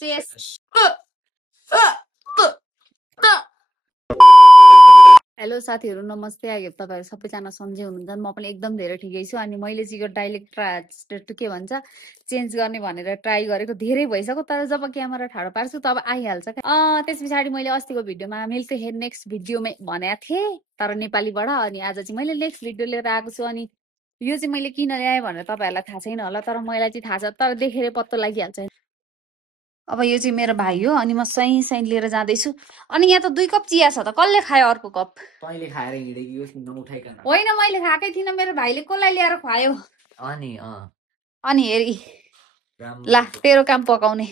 Yes. Hello साथीहरु नमस्ते आगे तपाईहरु सबैजना सन्चै हुनुहुन्छ म पनि एकदम धेरै ठिकै छु अनि मैले चाहिँ यो डाइलेक्ट के भन्छ चेन्ज गर्ने भनेर ट्राई गरेको धेरै भइसक्यो तर जब क्यामेरा ठाडो पार्छु तब आइहाल्छ त्यसपछि मैले अस्तिको भिडियोमा मिल्थे हेड नेक्स्ट भिडियोमा भनेको थिएँ तर नेपालीबाट अनि आज चाहिँ मैले नेक्स्ट भिडियो लिएर आएको छु अनि यो चाहिँ मैले किन ल्याएँ भनेर तपाईहरुलाई थाहा छैन होला तर मलाई चाहिँ थाहा छ तर देखेर पत्तो लागिहाल्छ अब यो चाहिँ मेरो भाइ हो अनि म सही सही लिएर जाँदैछु अनि यहाँ त 2 कप चिया छ त कसले खायो अर्को कप तैँले खाएर हिँडेकी यो नउठाइकन होइन मैले खाएकै थिइनँ मेरो भाइले कसलाई ल्याएर खुवायो अनि हेरी ला तेरो काम पकाउने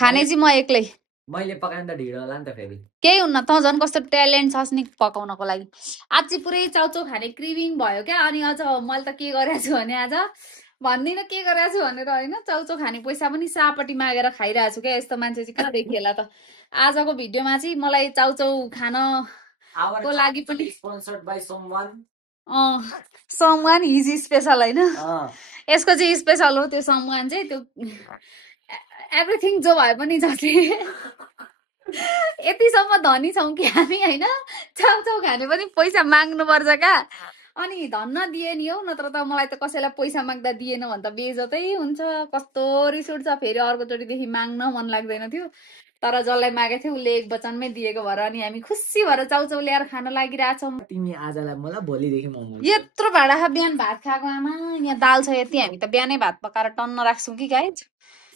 खाने चाहिँ म एक्लै मैले पकाएँ त ढिडो होला नि त फेरि केही हुन्न त झन् कस्तो ट्यालेन्ट छस् नि पकाउनको लागि आज चाहिँ पुरै चाउचाउ खाने क्रिभिङ भयो क्या अनि अझ मैले त के गरेको छु भने आज भन्दिनँ के गरेको छु भनेर होइन चाउचाउ खाने पैसा पनि सापट्टि मागेर खाइरहेको छु क्या यस्तो मान्छे चाहिँ कहाँ देखिएला त आजको भिडियोमा चाहिँ मलाई चाउचाउ खान को लागि पनि sponsored by someone someone his special होइन यसको चाहिँ स्पेसल हो त्यो समवान चाहिँ त्यो एभ्रिथिङ जो भए पनि जसले यतिसम्म धनी छौँ कि हामी होइन चाउचाउ खाने पनि पैसा माग्नु पर्छ क्या अनि धन्न दिए नि हौ नत्र त मलाई त कसैलाई पैसा माग्दा दिएन भने त बेइज्जतै हुन्छ कस्तो रिस उठ्छ फेरि अर्कोचोटिदेखि माग्न मन लाग्दैन थियो तर जसलाई मागेको थियो उसले एक वचनमै दिएको भएर अनि हामी खुसी भएर चाउचाउ ल्याएर खान लागिरहेछौँ तिमी आजलाई मलाई भोलिदेखि मोमो यत्रो भाडा बिहान भात खाएको आमा यहाँ दाल छ यति हामी त बिहानै भात पकाएर टन्न राख्छौँ कि गाइज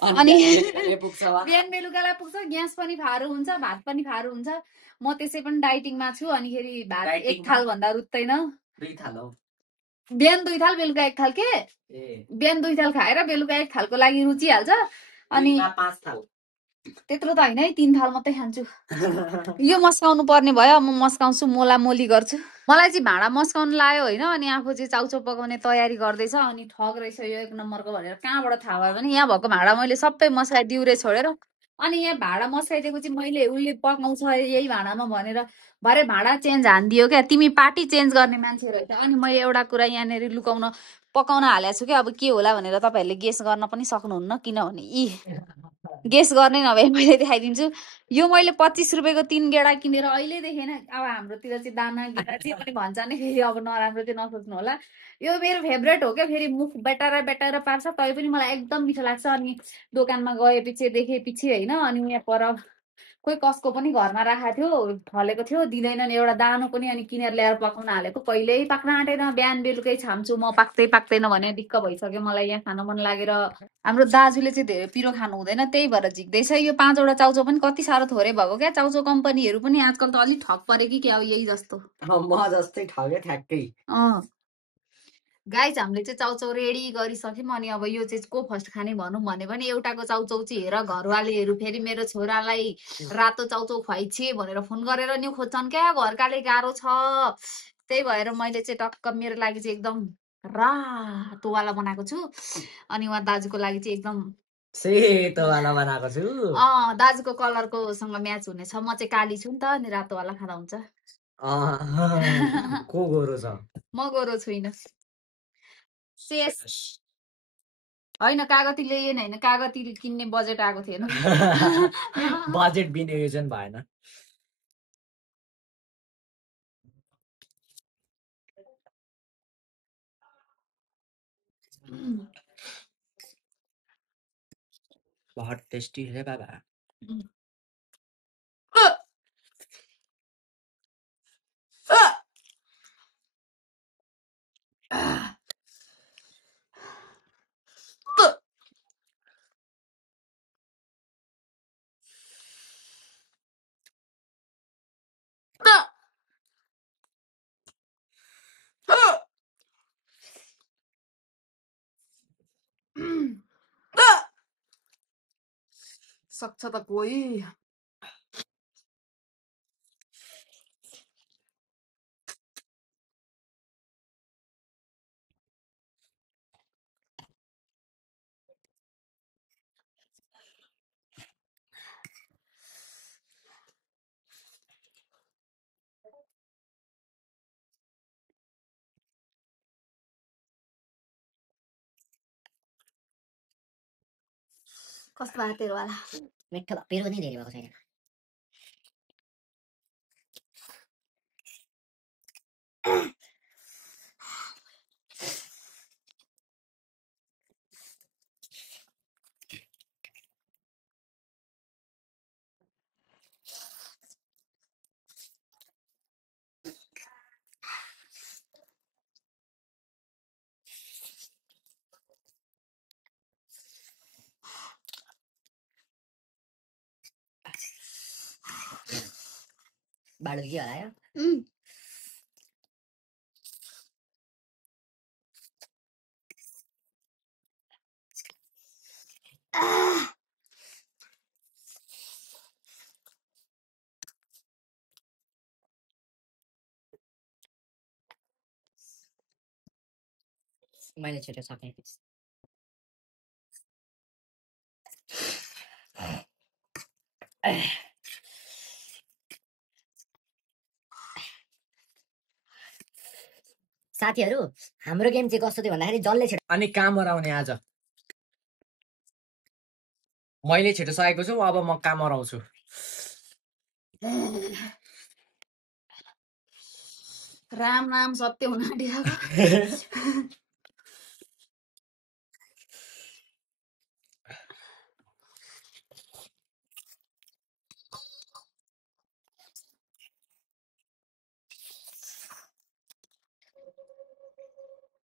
अनि बिहान बेलुकालाई पुग्छ ग्यास पनि फारो हुन्छ भात पनि फारो हुन्छ म त्यसै पनि डाइटिङमा छु अनिखेरि भात एक थाल भन्दा रुच्दैन बिहान 2 थाल बेलुका 1 थाल के बिहान 2 थाल खाएर बेलुका 1 थालको लागि रुचिहाल्छ अनि 5 थाल त्यत्रो त होइन है 3 थाल मात्रै खान्छु यो मस्काउनु पर्ने भयो म मस्काउँछु मोला मोली गर्छु मलाई चाहिँ भाँडा मस्काउनु लायो होइन अनि आफू चाहिँ चाउचाउ पकाउने तयारी गर्दैछ अनि ठग रहेछ यो 1 नम्बरको भनेर कहाँबाट थाहा भयो भने यहाँ भएको भाँडा मैले सबै मस्काइ दिउरे छोडेर अनि यहाँ भाँडा मस्काइदिएको चाहिँ मैले उसले पकाउँछ यही भाँडामा भनेर भरे भाँडा चेन्ज हानिदियो क्या तिमी पार्टी चेन्ज गर्ने मान्छे रहेछ अनि मैले एउटा कुरा यहाँनिर लुकाउन पकाउन हालेको छु क्या अब के होला भनेर तपाईँहरूले गेस गर्न पनि सक्नुहुन्न किनभने यी गेस गर्ने नभए मैले देखाइदिन्छु यो मैले 25 रुपियाँको 3 गेडा किनेर अहिले देखेन अब हाम्रोतिर चाहिँ दाना गेडा चाहिँ पनि भन्छ नि फेरि अब नराम्रो चाहिँ नसोच्नु होला यो मेरो फेभरेट हो क्या फेरि मुख बेटाएर बेटाएर पार्छ तै पनि मलाई एकदम मिठो लाग्छ अनि दोकानमा गएपछि देखेपछि होइन अनि यहाँ पर कोही कसको पनि घरमा राखेको थियो फलेको थियो दिँदैनन् एउटा दानो पनि अनि किनेर ल्याएर पकाउन हालेको कहिल्यै पाक्न आँटेन बिहान बेलुकै छाम्छु म पाक्दैन भने दिक्क भइसक्यो मलाई यहाँ खान मन लागेर हाम्रो दाजुले चाहिँ धेरै पिरो खानु हुँदैन त्यही भएर झिक्दैछ यो 5वटा चाउचाउ पनि कति साह्रो थोरै भएको क्या चाउचाउ कम्पनीहरू पनि आजकल त अलिक ठग परे कि क्या यही जस्तो म जस्तै ठगे ठ्याक्कै गाइज हामीले चाहिँ चाउचाउ रेडी गरिसक्यौँ अनि अब यो चाहिँ को फर्स्ट खाने भनौँ भने पनि एउटाको चाउचाउ चाहिँ हेर घरवालीहरू फेरि मेरो छोरालाई रातो चाउचाउ खुवाइछे भनेर फोन गरेर नि खोज्छन् क्या घरकाले गाह्रो छ त्यही भएर मैले चाहिँ टक्क मेरो लागि चाहिँ एकदम रातोवाला बनाएको छु अनि उहाँ दाजुको लागि चाहिँ एकदम सेतोवाला बनाएको छु दाजुको कलरको सँग म्याच हुनेछ म चाहिँ काली छु नि त अनि रातोवाला खाँदा हुन्छ को गोरो छ म गोरो छुइनँ होइन कागती ल्याइएन होइन कागती किन्ने बजेट आएको थिएन बजेट विनियोजन भएन बहुत टेस्टी है बाबा सक्छ त कोही कस्तो भयो तेरो वाला मिठो भयो पेरो नै धेरै भएको छैन बाडो के होला यो मैले छिटो सकेँ साथीहरू हाम्रो गेम चाहिँ कस्तो थियो भन्दाखेरि जसले छिटो अनि काम हराउने आज मैले छिटो सकेको छु अब म काम हराउँछु राम नाम सत्य हुन आँटिरहेको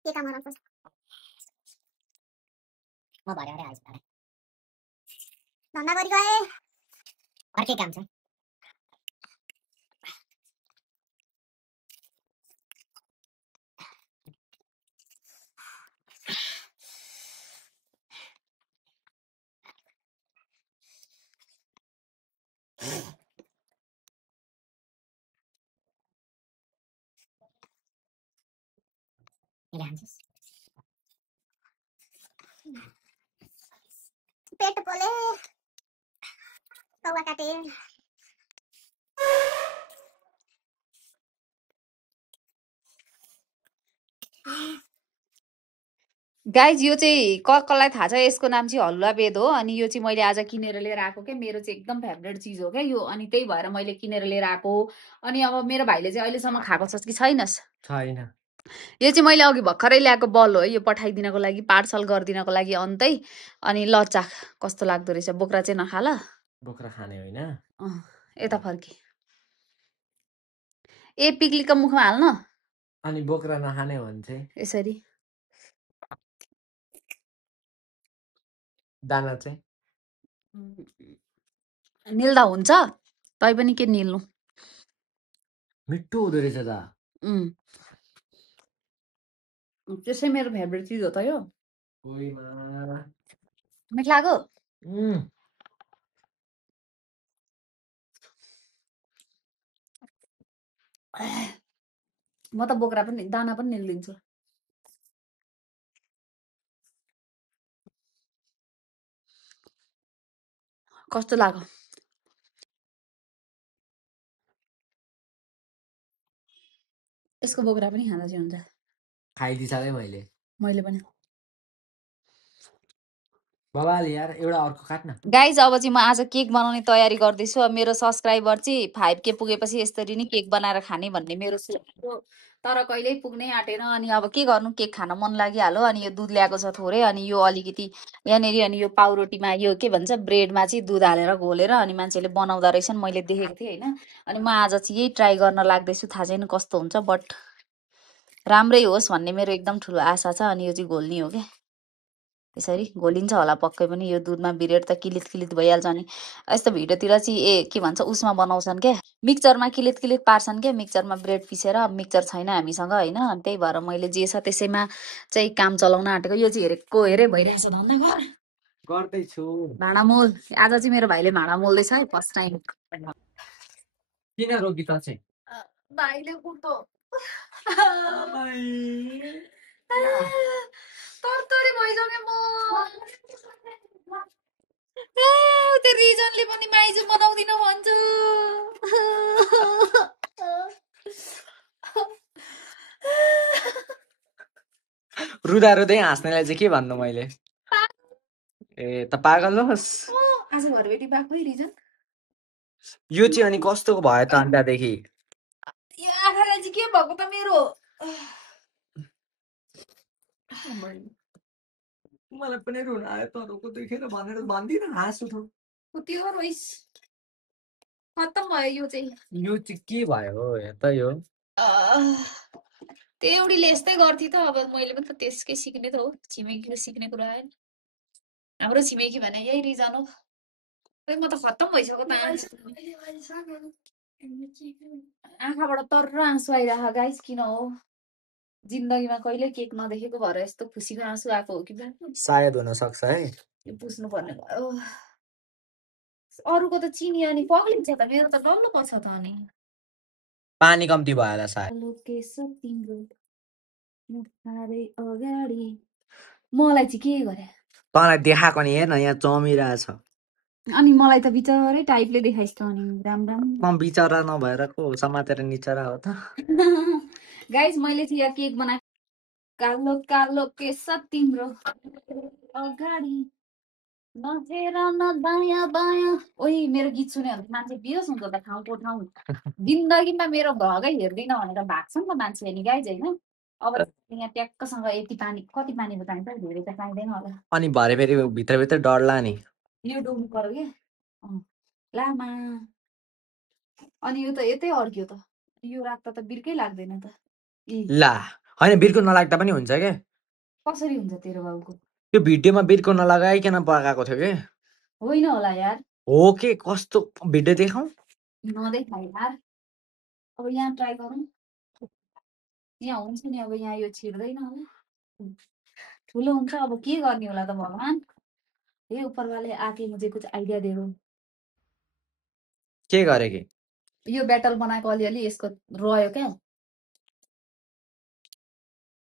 के काम हराउँछ म भरे भरे आइस धन्दा गरी गए अर्कै काम छ पेट पोले कौवा काटे गाइज यो चाहिँ कसलाई थाहा छ यसको नाम चाहिँ हलुवा बेद हो अनि यो चाहिँ मैले आज किनेर लिएर आएको के मेरो चाहिँ एकदम फेभरेट चिज हो क्या यो अनि त्यही भएर मैले किनेर लिएर आएको अनि अब मेरो भाइले चाहिँ अहिलेसम्म खाएको छस् कि छैनस् छैन यो चाहिँ मैले अघि भर्खरै ल्याएको बल हो यो पठाइदिनको लागि पार्सल गरिदिनको लागि अन्तै अनि लचाक कस्तो लाग्दो रहेछ बोक्रा चाहिँ नखा ल बोक्रा खाने होइन यता फर्के ए पिक्लीको मुखमा हाल्न अनि बोक्रा नखाने हो भने चाहिँ यसरी दाना चाहिँ निल्दा हुन्छ तै पनि के निल्नु मिठो हुँदो रहेछ त त्यसै मेरो फेभरेट चिज हो त यो ओइमा मिठ लाग्यो म त बोक्रा पनि दाना पनि निल्दिन्छु कस्तो लाग्यो यसको बोक्रा पनि खाँदा चाहिँ हुन्छ खाइदिइसकेँ मैले पनि बाबाले यार एउटा अर्को काट्न गाइज अब चाहिँ म आज केक बनाउने तयारी गर्दैछु अब मेरो सब्सक्राइबर चाहिँ 5K पुगेपछि यसरी नै केक बनाएर खाने भन्ने मेरो सोच हो तर कहिल्यै पुग्नै आँटेन अनि अब के गर्नु केक खान मन लागिहाल्यो अनि यो दुध ल्याएको छ थोरै अनि यो अलिकति यहाँनिर अनि यो पाउरोटीमा यो के भन्छ ब्रेडमा चाहिँ दुध हालेर घोलेर अनि मान्छेले बनाउँदा रहेछन् मैले देखेको थिएँ होइन अनि म आज चाहिँ यही ट्राई गर्न लाग्दैछु थाहा छैन कस्तो हुन्छ बट राम्रै होस् भन्ने मेरो एकदम ठुलो आशा छ अनि यो चाहिँ घोल्ने हो क्या यसरी घोलिन्छ होला पक्कै पनि यो दुधमा बिरेड त किलित किलित भइहाल्छ अनि यस्तो भिडियोतिर चाहिँ के भन्छ उसमा बनाउँछन् क्या मिक्सचरमा किलित किलित पार्छन् क्या मिक्सचरमा ब्रेड पिसेर मिक्सचर छैन हामीसँग होइन त्यही भएर मैले जे छ त्यसैमा चाहिँ काम चलाउन आँटेको यो चाहिँ हेरेको हेरे भइरहेछ धन्दा घर गर्दैछु भाँडा मोल आज चाहिँ मेरो भाइले भाँडा मोल्दैछ है फर्स्ट टाइम किन रोकी त चाहिँ भाइले कुटो तरतरी भइसक्यो म त्यो रिजनले पनि माइजु बनाउँदिन भन्छु रुँदा रुँदै हाँस्नेलाई चाहिँ के भन्नु मैले ए त पागल होस् आज घरबेटी पाएकै रिजन यो चाहिँ अनि कस्तो भयो त अन्दादेखि आँखालाई चाहिँ के भएको त मेरो मलाई पनि रुन आयो तँको देखेर भनेर भन्दिन हाँस उठो त्यो रोइस खत्तम भयो यो चाहिँ के भयो हेर्दा यो त्यो एउटीले यस्तै गर्थ्यो त अब मैले पनि त त्यसकै सिक्ने त हो छिमेकीले सिक्ने कुरा आएन हाम्रो छिमेकी भने यही रिजन हो खै म त खत्तम भइसक्यो त आँखाबाट तर आँसु आइरह गाइस किन हो जिन्दगीमा कहिले केक नदेखेको भएर यस्तो खुसीको आँसु आएको हो कि सायद हुन सक्छ है यो पुस्नु पर्ने भयो अरूको त चिनी अनि पग्लिन्छ त मेरो त डल्लो पर्छ त अनि पानी कम्ती भयो होला सायद तिम्रो अगाडि मलाई चाहिँ के गरे तँलाई देखाएको नि हेर्न यहाँ चमिरहेछ अनि मलाई त बिचरै टाइपले देखाइस् त अनि राम राम म बिचरा नभएर को समातेर निचरा हो त गाइस मैले चाहिँ यहाँ केक बनाएको कालो कालो केस तिम्रो अगाडि नहेर न दायाँ बायाँ ओइ मेरो गीत सुन्यो भने मान्छे बियोस हुन्छ त ठाउँको ठाउँ जिन्दगीमा मेरो भगै हेर्दिन भनेर भाग्छ नि त मान्छे नि गाइज होइन अब यहाँ ट्याक्कसँग यति पानी कति पानीको चाहिन्छ धेरै त चाहिँदैन होला अनि भरे फेरि भित्रभित्र डरला नि यो डुब्नु पर्यो क्या लामा अनि यो त यतै अड्क्यो त यो राख्दा त बिर्कै लाग्दैन त ला होइन बिर्को नलाग्दा पनि हुन्छ के कसरी हुन्छ तेरो बाबुको त्यो भिडियोमा बिर्को नलगाइकन पकाएको थियो के होइन होला यार हो के कस्तो भिडियो देखाऊ नदेखाइ यार अब यहाँ ट्राई गरौँ यहाँ हुन्छ नि अब यहाँ यो छिर्दैन होला ठुलो हुन्छ अब के गर्ने होला त भगवान् हे उपरवाले आके मुझे कुछ आइडिया दे दो के गरे कि यो ब्याटल बनाएको अलिअलि यसको रह्यो क्या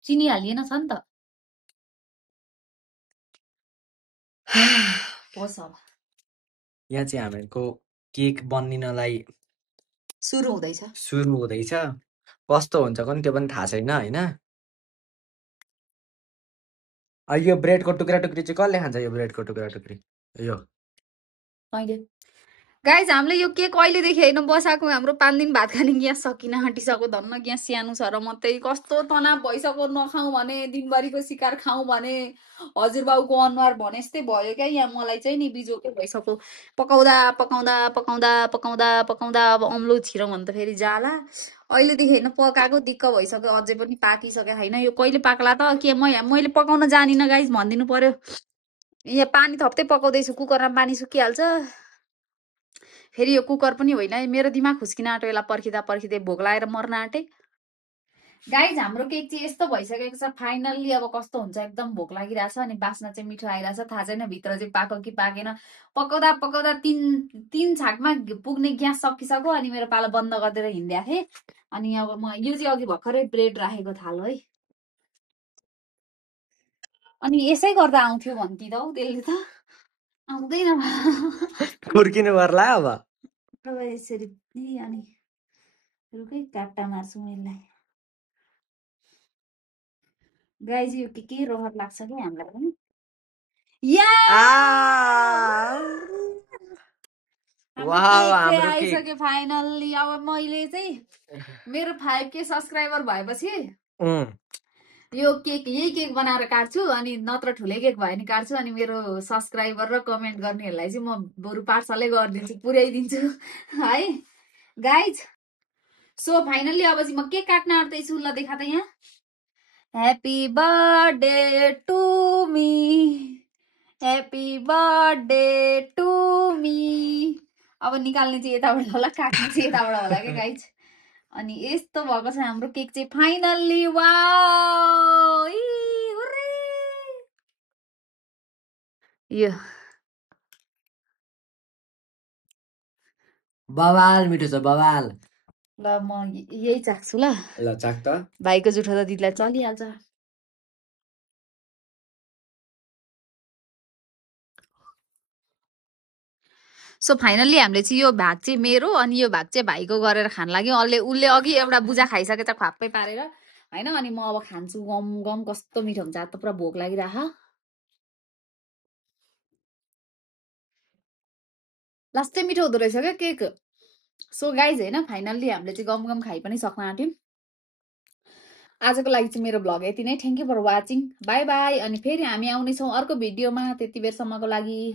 चिनी हालिएन छ नि त होस् अब यहाँ चाहिँ हामीहरूको केक बनिनलाई सुरु हुँदैछ सुरु हुँदैछ कस्तो हुन्छ कुन त्यो पनि थाहा छैन होइन यो ब्रेडको टुक्रा टुक्री चाहिँ कसले खान्छ यो ब्रेडको टुक्रा टुक्री यो अहिले गाइज हामीले यो केक कहिलेदेखि होइन बसाएको हाम्रो 5 दिन भात खाने ग्यास सकिन आँटिसक्यो धन्न ग्यास सानो छ र मात्रै कस्तो तनाव भइसक्यो नखाउँ भने दिनभरिको शिकार खाउँ भने हजुरबाउको अनुहार भने जस्तै भयो क्या यहाँ मलाई चाहिँ नि बिजोकै भइसक्यो पकाउँदा पकाउँदा पकाउँदा पकाउँदा पकाउँदा अब अम्लो छिरौँ भने त फेरि जाला अहिलेदेखि होइन पकाएको दिक्क भइसक्यो अझै पनि पाकिसक्यो होइन यो कहिले पाक्ला त के मैले पकाउन जानिनँ गाइज भनिदिनु पर्यो यहाँ पानी थप्दै पकाउँदैछु कुकरमा पानी सुकिहाल्छ फेरि यो कुकर पनि होइन मेरो दिमाग खुस्किन आँट्यो यसलाई पर्खिँदा पर्खिँदै भोक लागेर मर्न आँटे गाइज हाम्रो केक चाहिँ यस्तो भइसकेको छ फाइनल्ली अब कस्तो हुन्छ एकदम भोक लागिरहेछ अनि बास्ना चाहिँ मिठो आइरहेछ थाहा छैन भित्र चाहिँ पाको कि पाकेन पकाउँदा पकाउँदा तीन छाकमा पुग्ने ग्यास सकिसक्यो अनि मेरो पालो बन्द गरिदिएर हिँड्या थिएँ अनि अब म यो चाहिँ अघि भर्खरै ब्रेड राखेको थालो है अनि यसै गर्दा आउँथ्यो भन्थे त हौ त्यसले त आउँदैन फुर्किनु पर्ला अब यसरी अनि रुकै काट्टा मार्छु यसलाई गाइज यो के रहर लाग्छ कि हामीलाई पनि आइसक्यो फाइनल्ली अब मैले चाहिँ मेरो 5K सब्सक्राइबर भएपछि यो केक यही केक बनाएर काट्छु अनि नत्र ठुलै केक भयो भने काट्छु अनि मेरो सब्सक्राइबर र कमेन्ट गर्नेहरूलाई चाहिँ म बरु पार्सलै गरिदिन्छु पुर्याइदिन्छु है गाइज सो फाइनल्ली अब चाहिँ म केक काट्न आँट्दैछु ल देखा त यहाँ happy birthday to me happy birthday to me अब निकाल्ने चाहिँ यताबाट होला काट्ने चाहिँ यताबाट होला क्या गाइज अनि यस्तो भएको छ हाम्रो केक चाहिँ फाइनल्ली वाउ यो बवाल मिठो छ बवाल ल म यही चाख्छु ल चाख त भाइको जुठो त दिदीलाई चलिहाल्छ सो फाइनल्ली हामीले चाहिँ यो भाग चाहिँ मेरो अनि यो भाग चाहिँ भाइको गरेर खान लाग्यो उसले अघि एउटा बुझा खाइसकेछ ख्वाप्पै पारेर होइन अनि म अब खान्छु गम गम कस्तो मिठो हुन्छ त पुरा भोक लागिरह लास्टै मिठो हुँदो रहेछ क्या केक। सो गाइज होइन फाइनल्ली हामीले चाहिँ गम गम खाइ पनि सक्न आँट्यौँ। आजको लागि चाहिँ मेरो भ्लग यति नै। Thank you for watching. Bye bye. अनि फेरि हामी आउनेछौँ अर्को भिडियोमा। त्यति बेरसम्मको लागि